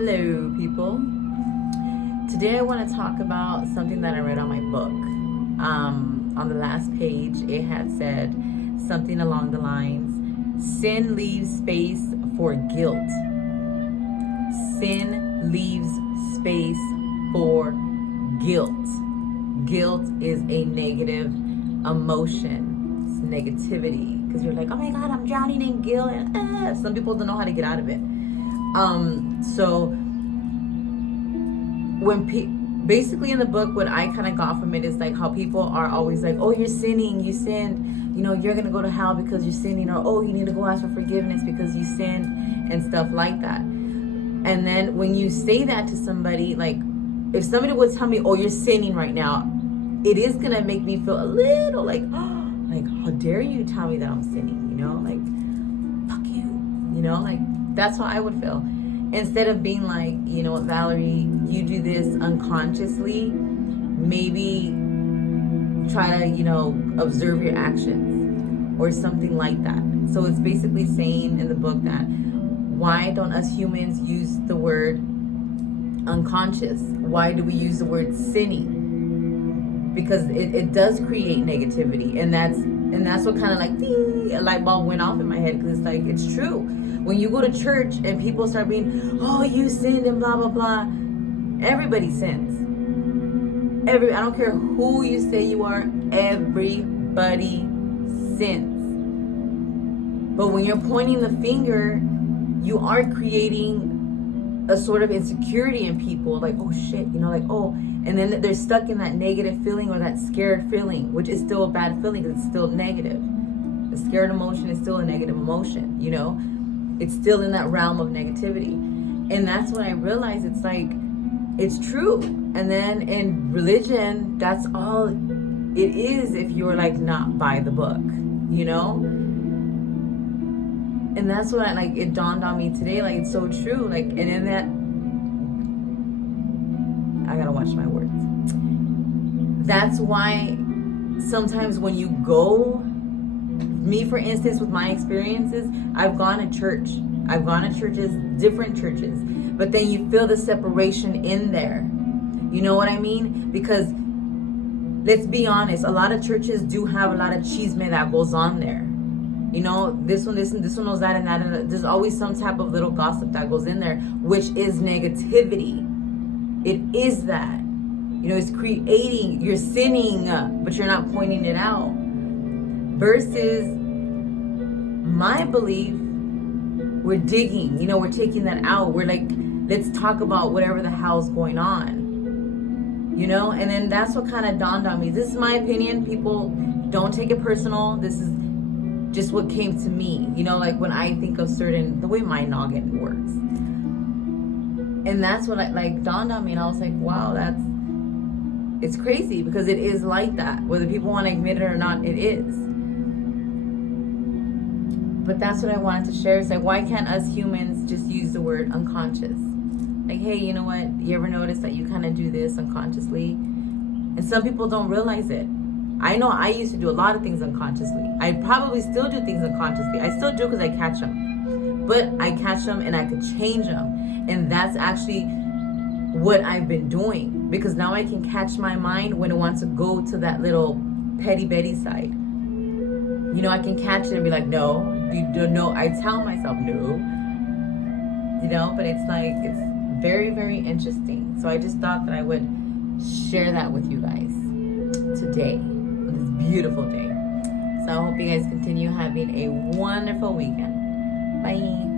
Hello, people. Today I want to talk about something that I read on my book. On the last page, it had said something along the lines, sin leaves space for guilt. Sin leaves space for guilt. Guilt is a negative emotion. It's negativity. Because you're like, oh my God, I'm drowning in guilt. And some people don't know how to get out of it. So when basically in the book, what I kind of got from it is like how people are always like, oh, you're sinning, you sinned, you're gonna go to hell because you're sinning, or oh, you need to go ask for forgiveness because you sinned, and stuff like that. And then when you say that to somebody, like if somebody would tell me, oh, you're sinning right now, it is gonna make me feel a little like, oh, like how dare you tell me that I'm sinning, like fuck you, like that's how I would feel. Instead of being like, you know what, Valerie, you do this unconsciously, maybe try to, observe your actions or something like that. So it's basically saying in the book that why don't us humans use the word unconscious? Why do we use the word sinning? Because it does create negativity, and that's what kind of like ding, a light bulb went off in my head, because it's like, it's true. When you go to church and people start being, oh, you sinned and blah, blah, blah. Everybody sins. I don't care who you say you are, everybody sins. But when you're pointing the finger, you are creating a sort of insecurity in people. Like, oh shit, like, oh, and then they're stuck in that negative feeling or that scared feeling, which is still a bad feeling because it's still negative. The scared emotion is still a negative emotion, It's still in that realm of negativity. And that's when I realized it's like, it's true. And then in religion, that's all it is if you're like not by the book, And that's what it dawned on me today, like it's so true. Like, and in that, I gotta watch my words. That's why sometimes when you go, me, for instance, with my experiences, I've gone to church. I've gone to churches, different churches. But then you feel the separation in there. You know what I mean? Because let's be honest, a lot of churches do have a lot of chisme that goes on there. This one knows that and that. And there's always some type of little gossip that goes in there, which is negativity. It is that. It's creating, you're sinning, but you're not pointing it out. Versus my belief, we're digging, we're taking that out. We're like, let's talk about whatever the hell's going on, and then that's what kind of dawned on me. This is my opinion. People don't take it personal. This is just what came to me, like when I think of the way my noggin works. And that's what dawned on me, and I was like, wow, it's crazy, because it is like that. Whether people want to admit it or not, it is. But that's what I wanted to share. It's like, why can't us humans just use the word unconscious? Like, hey, you know what? You ever notice that you kind of do this unconsciously? And some people don't realize it. I know I used to do a lot of things unconsciously. I probably still do things unconsciously. I still do because I catch them. But I catch them and I could change them. And that's actually what I've been doing. Because now I can catch my mind when it wants to go to that little petty Betty side. I can catch it and be like, no, you don't know. I tell myself no, but it's very, very interesting. So I just thought that I would share that with you guys today, on this beautiful day. So I hope you guys continue having a wonderful weekend. Bye.